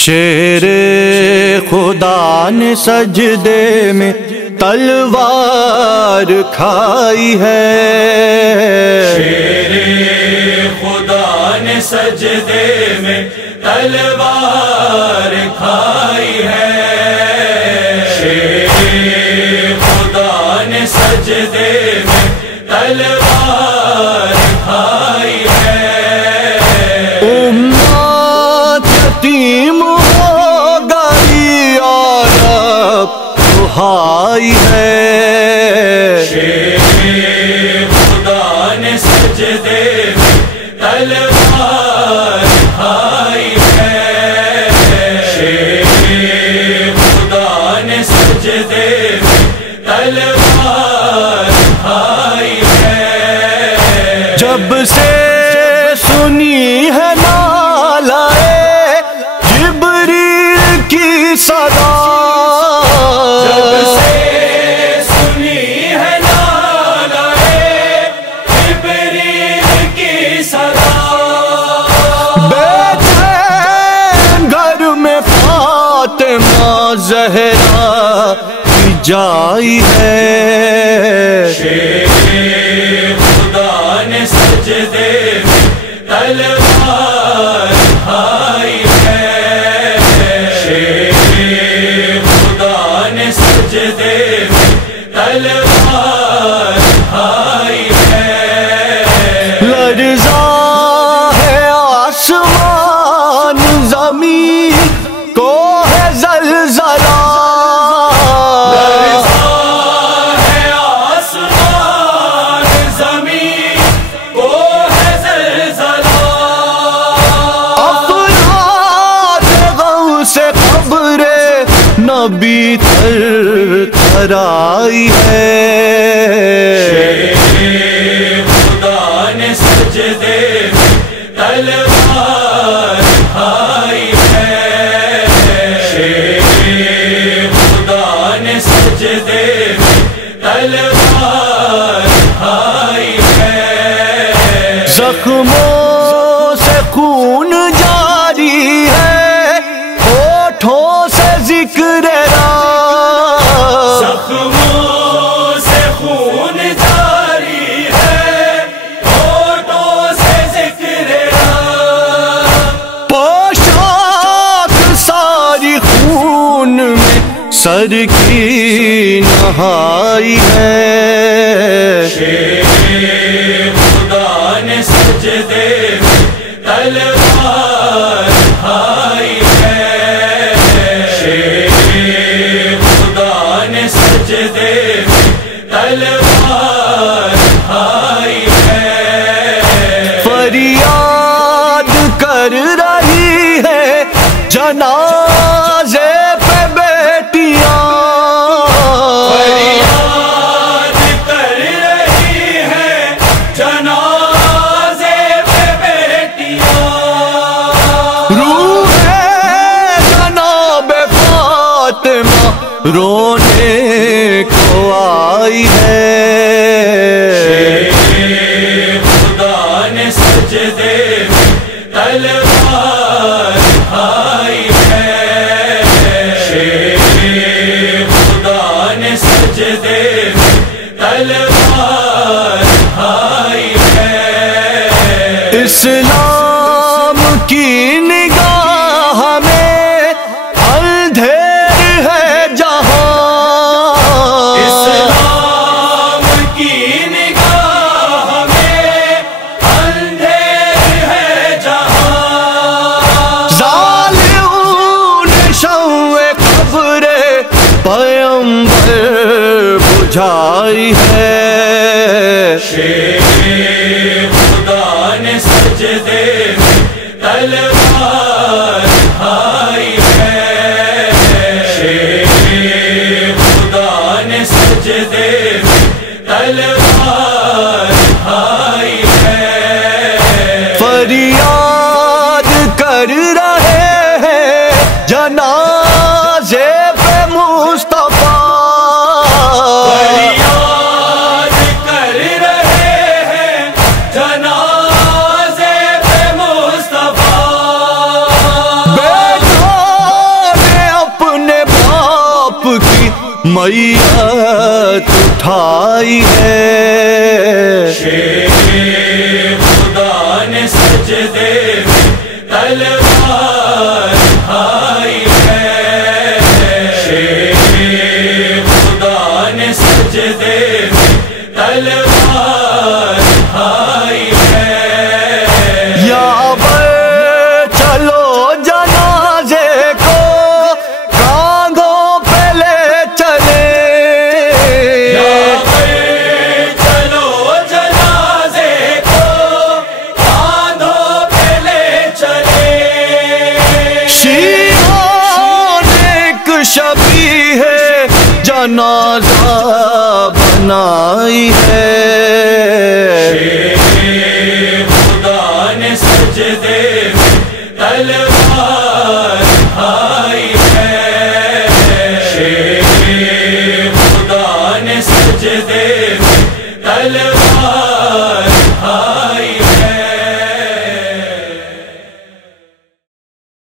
شیر خدا نے سجدے میں تلوار کھائی ہے، شیر خدا نے سجدے میں تلوار کھائی ہے، شیر خدا نے سجدے میں تلوار کھائی ہے، امت یتیم ہو گئی اور اب دہائی ہے، شیر خدا نے سجدے میں تلوار کھائی ہے، شیر خدا نے سجدے میں تلوار کھائی ہے، جب سے سنی ہے نالائے جبریل کی صدا، جب سے سنی ہے نالائے جبریل کی صدا، بے چین گھر میں فاطمہ زہرا کی جائی ہے، شیر خدا نے سجدے میں تلوار کھائی ہے، شیر خدا نے سجدے میں تلوار کھائی ہے، لرزا ہے آسمان زمین کو ہے زلزلہ، لرزا ہے آسمان زمین کو ہے زلزلہ، افراد غم سے قبر نبی تھر تھر آئی ہے، شیر خدا نے سجدے میں تلوار کھائی ہے، شیر خدا نے سجدے میں تلوار کھائی ہے، زخموں سے خون جاری ہے ہونٹوں سے ذکر راز، زخموں سے خون جاری ہے ہونٹوں سے ذکر راز، پوشاک ساری خون میں سر کی نہائی ہے، شیر خدا نے سجدے میں تلوار کھائی ہے، شیر خدا نے سجدے میں تلوار کھائی ہے، فریاد کر رہی ہے جنازے پہ بیٹیاں، فریاد کر رہی ہے جنازے پہ بیٹیاں، روح جناب فاطمہ رونے کو آئی ہے، شیر خدا نے سجدے میں تلوار کھائی ہے، شیر خدا نے سجدے میں تلوار کھائی ہے، اسلام کی نگاہ میں اندھیر ہے جہاں، اسلام کی نگاہ میں اندھیر ہے جہاں، ظالمون شمع قبر پیغمبر بجھائی ہے، شیر خدا نے سجدے میں تلوار کھائی ہے، شیر خدا نے سجدے میں تلوار کھائی ہے، فریاد کر رہے ہیں جنازے پہ مصطفیٰ، فریاد کر رہے ہیں جنازے پہ مصطفیٰ، میت اٹھائی ہے، شیر خدا نے سجدے میں تلوار اٹھائی ہے، شیر خدا نے سجدے میں تلوار اٹھائی ہے، یاور چلو جنازے کو کاندھوں پہ لے چلے، یاور چلو جنازے کو کاندھوں پہ لے چلے، شیعوں نے ایک شبیہ جنازہ بنائی ہے، شیر خدا نے سجدے میں تلوار اٹھائی ہے، شیر خدا نے سجدے میں تلوار